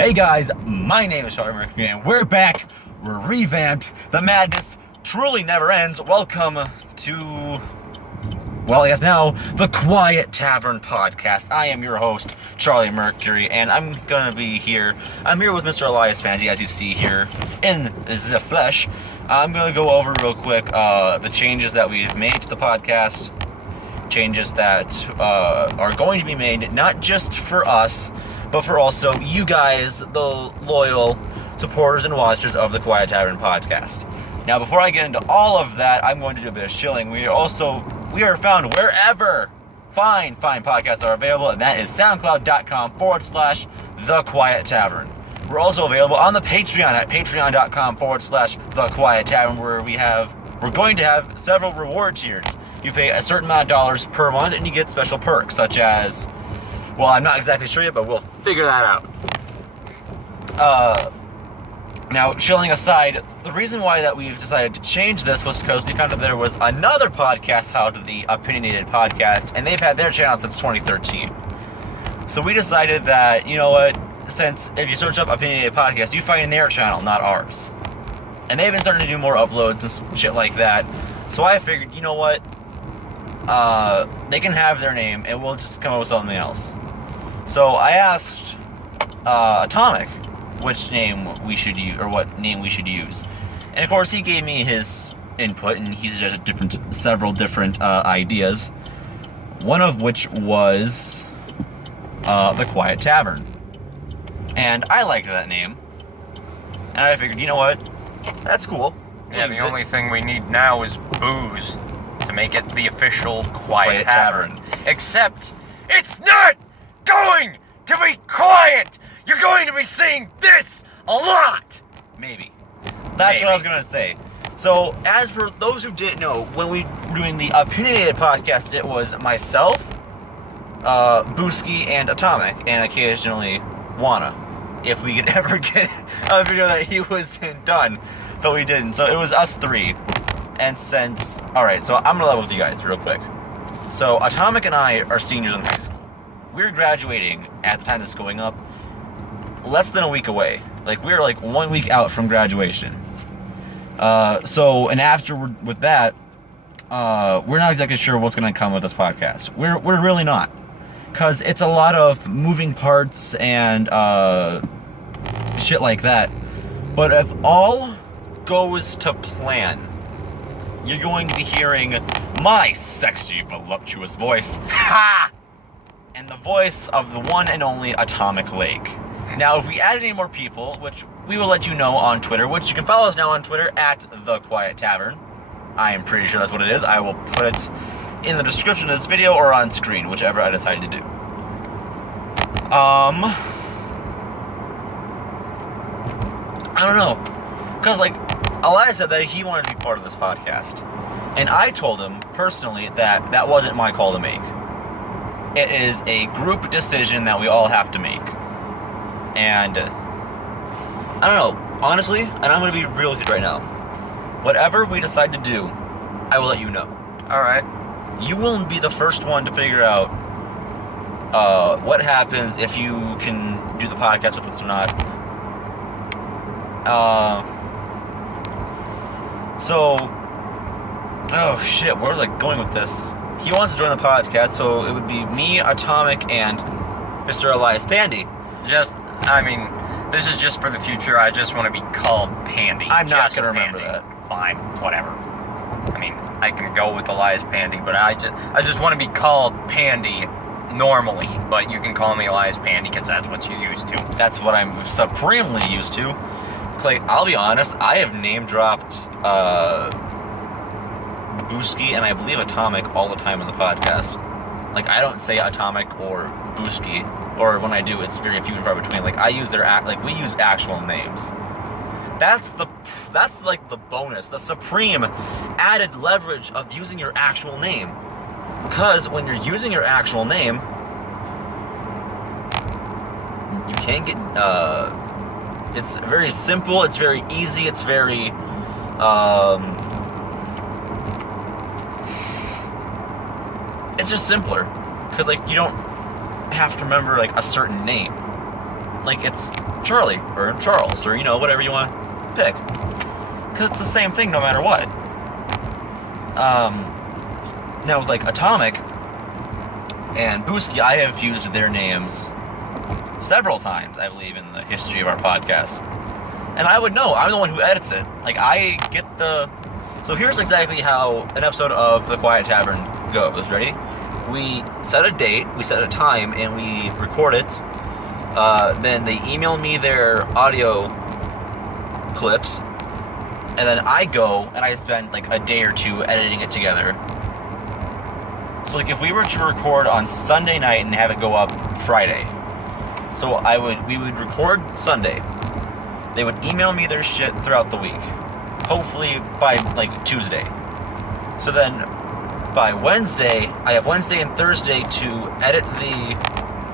Hey guys, my name is Charlie Mercury, and we're back. We're revamped. The madness truly never ends. Welcome to, well, I guess now, the Quiet Tavern Podcast. I am your host, Charlie Mercury, and I'm gonna be here. I'm here with Mr. Elias Pandy, as you see here in the flesh. I'm gonna go over real quick the changes that we've made to the podcast. Changes that are going to be made, not just for us, but for also you guys, the loyal supporters and watchers of the Quiet Tavern Podcast. Now, before I get into all of that, I'm going to do a bit of shilling. We are found wherever fine podcasts are available, and that is soundcloud.com/The Quiet Tavern. We're also available on the Patreon at patreon.com/The Quiet Tavern, where we're going to have several reward tiers. You pay a certain amount of dollars per month, and you get special perks, such as, well, I'm not exactly sure yet, but we'll figure that out. Now, shilling aside, the reason why that we've decided to change this was because we found that there was another podcast called the Opinionated Podcast, and they've had their channel since 2013. So we decided that, you know what, since if you search up Opinionated Podcast, you find their channel, not ours. And they've been starting to do more uploads and shit like that. So I figured, you know what, they can have their name, and we'll just come up with something else. So I asked Atomic which name we should use, or what name we should use, and of course he gave me his input, and he suggested several different ideas. One of which was the Quiet Tavern, and I liked that name, and I figured, you know what, that's cool. Yeah, the only thing we need now is booze to make it the official Quiet Tavern. Except, it's not going to be quiet! You're going to be seeing this a lot! Maybe. That's what I was going to say. So, as for those who didn't know, when we were doing the Opinionated Podcast, it was myself, Booski, and Atomic, and occasionally Wana. If we could ever get a video that he wasn't done, but we didn't. So it was us three. And since, alright, so I'm going to level with you guys real quick. So, Atomic and I are seniors in high school. We're graduating, at the time this is going up, less than a week away. Like, we're like 1 week out from graduation. And after with that, we're not exactly sure what's going to come with this podcast. We're really not. Because it's a lot of moving parts and shit like that. But if all goes to plan, you're going to be hearing my sexy, voluptuous voice, ha! And the voice of the one and only Atomic Lake. Now, if we add any more people, which we will let you know on Twitter, which you can follow us now on Twitter at The Quiet Tavern. I am pretty sure that's what it is. I will put it in the description of this video or on screen, whichever I decide to do. I don't know. Because, like, Elias said that he wanted to be part of this podcast. And I told him, personally, that that wasn't my call to make. It is a group decision that we all have to make. And, I don't know, honestly, and I'm going to be real with you right now. Whatever we decide to do, I will let you know. Alright. You will be the first one to figure out what happens if you can do the podcast with us or not. Oh shit, where are they going with this? He wants to join the podcast, so it would be me, Atomic, and Mr. Elias Pandy. This is just for the future. I just want to be called Pandy. I'm not going to remember that. Fine, whatever. I can go with Elias Pandy, but I just want to be called Pandy normally, but you can call me Elias Pandy because that's what you're used to. That's what I'm supremely used to. Like, I'll be honest, I have name-dropped Booski and I believe Atomic all the time in the podcast. Like, I don't say Atomic or Booski, or when I do, it's very few and far between. Like, we use actual names. That's like the bonus, the supreme added leverage of using your actual name. Because when you're using your actual name, you can't get, it's very simple, it's very easy, it's very, it's just simpler. Because, like, you don't have to remember, like, a certain name. like it's Charlie or Charles or whatever you want to pick, because it's the same thing no matter what. Now with like Atomic and Booski, I have used their names several times, I believe, in the history of our podcast, and I would know. I'm the one who edits it. Like, I get the. So here's exactly how an episode of The Quiet Tavern goes. Ready? We set a date, we set a time, and we record it. Then they email me their audio clips, and then I go and I spend like a day or two editing it together. So like if we were to record on Sunday night and have it go up Friday, so we would record Sunday. They would email me their shit throughout the week, hopefully by like Tuesday. So then by Wednesday, I have Wednesday and Thursday to edit the.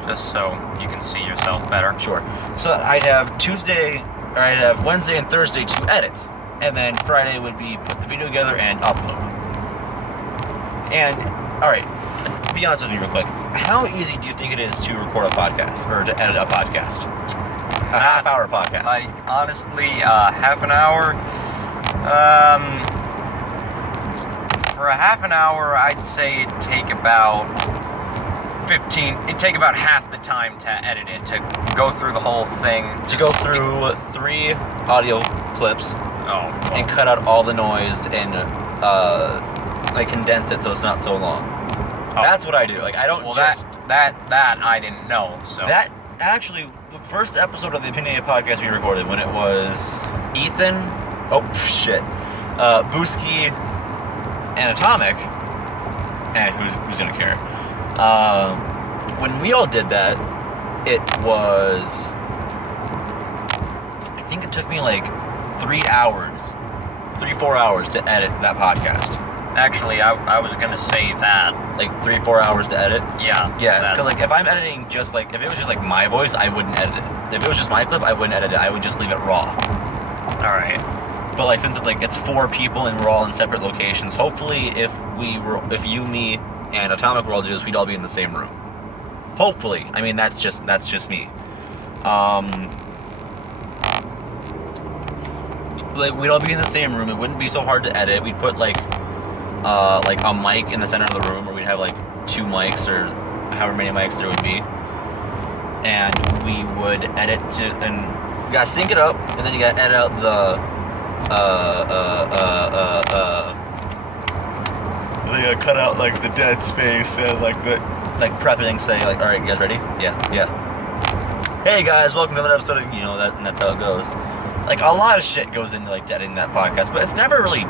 Just so you can see yourself better. Sure. So I'd have I'd have Wednesday and Thursday to edit, and then Friday would be put the video together and upload. And all right, be honest with me real quick. How easy do you think it is to record a podcast or to edit a podcast? A half-hour podcast. Like, honestly, half an hour. For a half an hour, I'd say it'd take about 15. It'd take about half the time to edit it, to go through the whole thing. To go through 3 audio clips and cut out all the noise and like condense it so it's not so long. That's what I do. Like, I don't that I didn't know. So that actually, the first episode of the Opinionated Podcast we recorded when it was Ethan, Booski, and Atomic, and who's gonna care? When we all did that, it was, I think it took me like 3-4 hours to edit that podcast. Actually, I was gonna say that. Like 3-4 hours to edit? Yeah. Yeah, because like if I'm editing if it was just like my voice, I wouldn't edit it. If it was just my clip, I wouldn't edit it. I would just leave it raw. Alright. But like since it's 4 people and we're all in separate locations, hopefully if you, me, and Atomic were all to do this, we'd all be in the same room. Hopefully. I mean, that's just me. Like we'd all be in the same room. It wouldn't be so hard to edit. We'd put like a mic in the center of the room, or we'd have like 2 mics or however many mics there would be, and we would edit and you gotta sync it up, and then you gotta edit out the then you gotta cut out like the dead space and like prepping, say like, all right, you guys ready? Yeah. Hey guys, welcome to another episode of and that's how it goes. Like a lot of shit goes into like editing that podcast, but it's never really.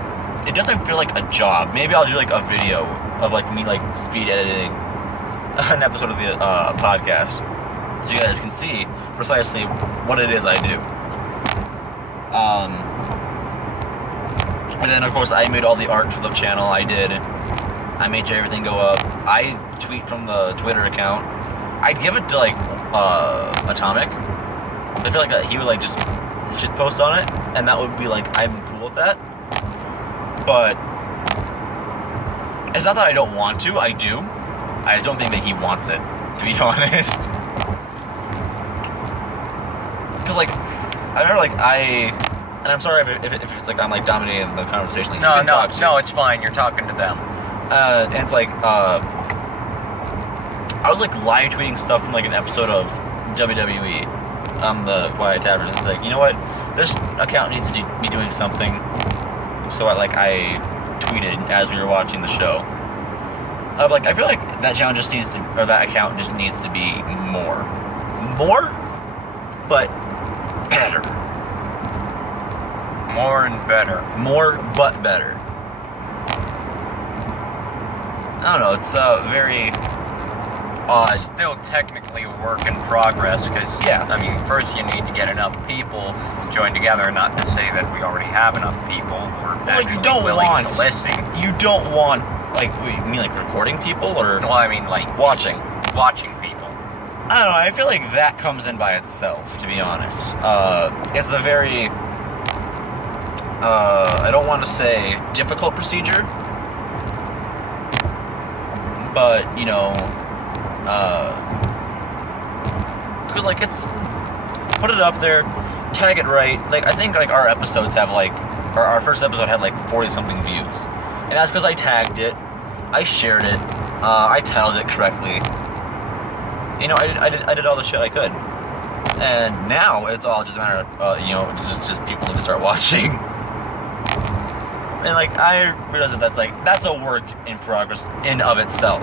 It doesn't feel like a job. Maybe I'll do like a video of like me like speed editing an episode of the podcast, so you guys can see precisely what it is I do. And then of course I made all the art for the channel. I made sure everything go up. I tweet from the Twitter account. I'd give it to like Atomic. I feel like he would like just shit post on it, and that would be like, I'm cool with that. But it's not that I don't want to. I do. I just don't think that he wants it, to be honest. Because like, I remember like and I'm sorry if it's like I'm like dominating the conversation. Like, no, it's fine. You're talking to them. And it's like I was like live tweeting stuff from like an episode of WWE on the Quiet Tavern. It's like, you know what? This account needs to be doing something. So I tweeted as we were watching the show. I feel like that channel just needs to, or that account just needs to be more, but better. More and better. More but better. I don't know. It's very odd. Still technically a work in progress, because I mean, first you need to get enough people to join together. Not to say that we already have enough people who are actually willing to listen. You don't want you mean like recording people, or? Well, I mean like watching people. I don't know. I feel like that comes in by itself, to be honest. It's a very I don't want to say difficult procedure, but because like it's put it up there, tag it right. Like, I think like our episodes have like, our first episode had like 40 something views, and that's because I tagged it, I shared it, I titled it correctly. You know, I did all the shit I could, and now it's all just a matter of you know, just people to start watching. And like, I realize that that's a work in progress in of itself.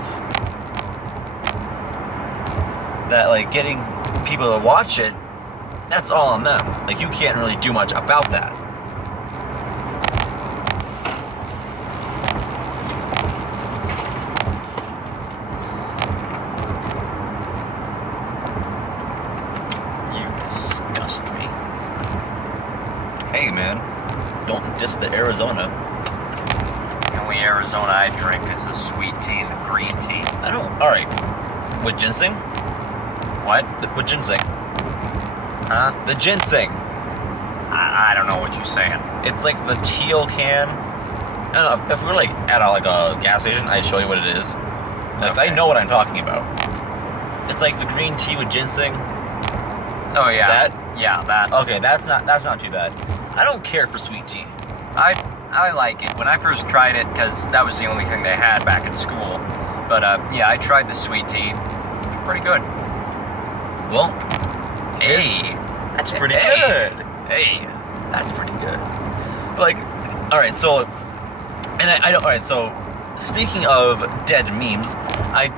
That like getting people to watch it, that's all on them. Like, you can't really do much about that. You disgust me. Hey man, don't diss the Arizona. The only Arizona I drink is the sweet tea and the green tea. I don't. All right, with ginseng. What? With ginseng. Huh? The ginseng. I don't know what you're saying. It's like the teal can. I don't know. If we were like at a gas station, I'd show you what it is. Like, Okay. I know what I'm talking about. It's like the green tea with ginseng. Oh yeah. That? Yeah, that. Okay, that's not too bad. I don't care for sweet tea. I like it. When I first tried it, because that was the only thing they had back in school. But yeah, I tried the sweet tea. Pretty good. Well, Hey, that's pretty Hey. good. Hey, that's pretty good. Like, all right, so, and I don't. All right, so, speaking of dead memes, I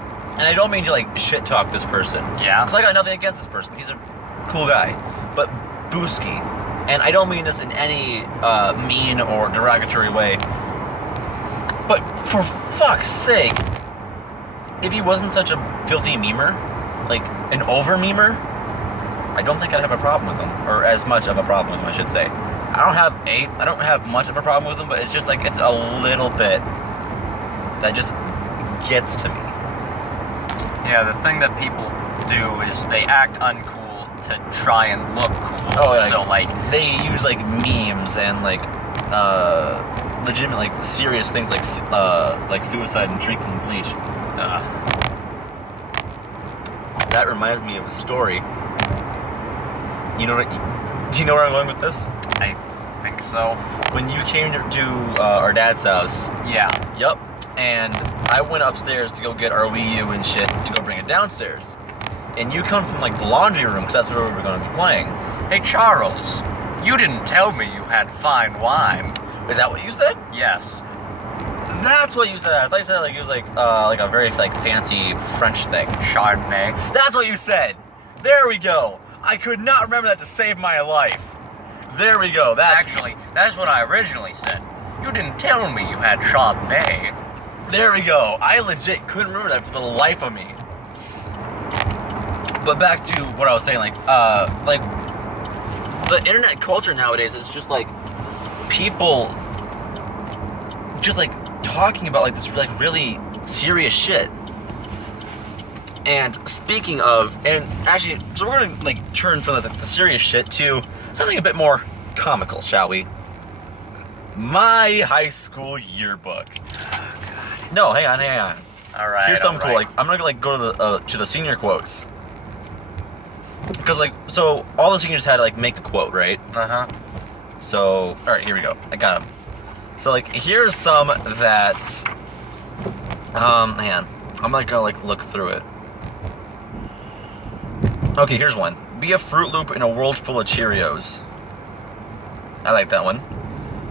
don't mean to like shit talk this person. yeah. Cause I got nothing against this person. He's a cool guy, but Booski, and I don't mean this in any mean or derogatory way. But for fuck's sake, if he wasn't such a filthy memer, like an over memer, I don't think I'd have a problem with him, or as much of a problem with him, I should say. I don't have much of a problem with him, but it's just like, it's a little bit that just gets to me. Yeah, the thing that people do is they act uncool to try and look cool. Oh, yeah. So like, They use like memes and like legitimate like serious things like suicide and drinking bleach. That reminds me of a story. You know what? Do you know where I'm going with this? I think so. When you came to our dad's house. Yeah. Yup. And I went upstairs to go get our Wii U and shit to go bring it downstairs. And you come from like the laundry room because that's where we were going to be playing. Hey Charles, you didn't tell me you had fine wine. Is that what you said? Yes. That's what you said. I thought you said like it was like a very like fancy French thing. Chardonnay. That's what you said. There we go. I could not remember that to save my life. There we go. Actually, that's what I originally said. You didn't tell me you had Chardonnay. There we go. I legit couldn't remember that for the life of me. But back to what I was saying, like the internet culture nowadays is just like people just like talking about like this like really serious shit. And speaking of, and actually, so we're gonna like turn from the serious shit to something a bit more comical, shall we? My high school yearbook. No, hang on. All right. Here's something all cool. right. Like, I'm gonna like go to the senior quotes, because like, so all the seniors had to like make a quote, right? Uh-huh. So, all right, here we go. I got them. So like, here's some that, hang on. I'm like gonna like look through it. Okay, here's one. Be a Fruit Loop in a world full of Cheerios. I like that one.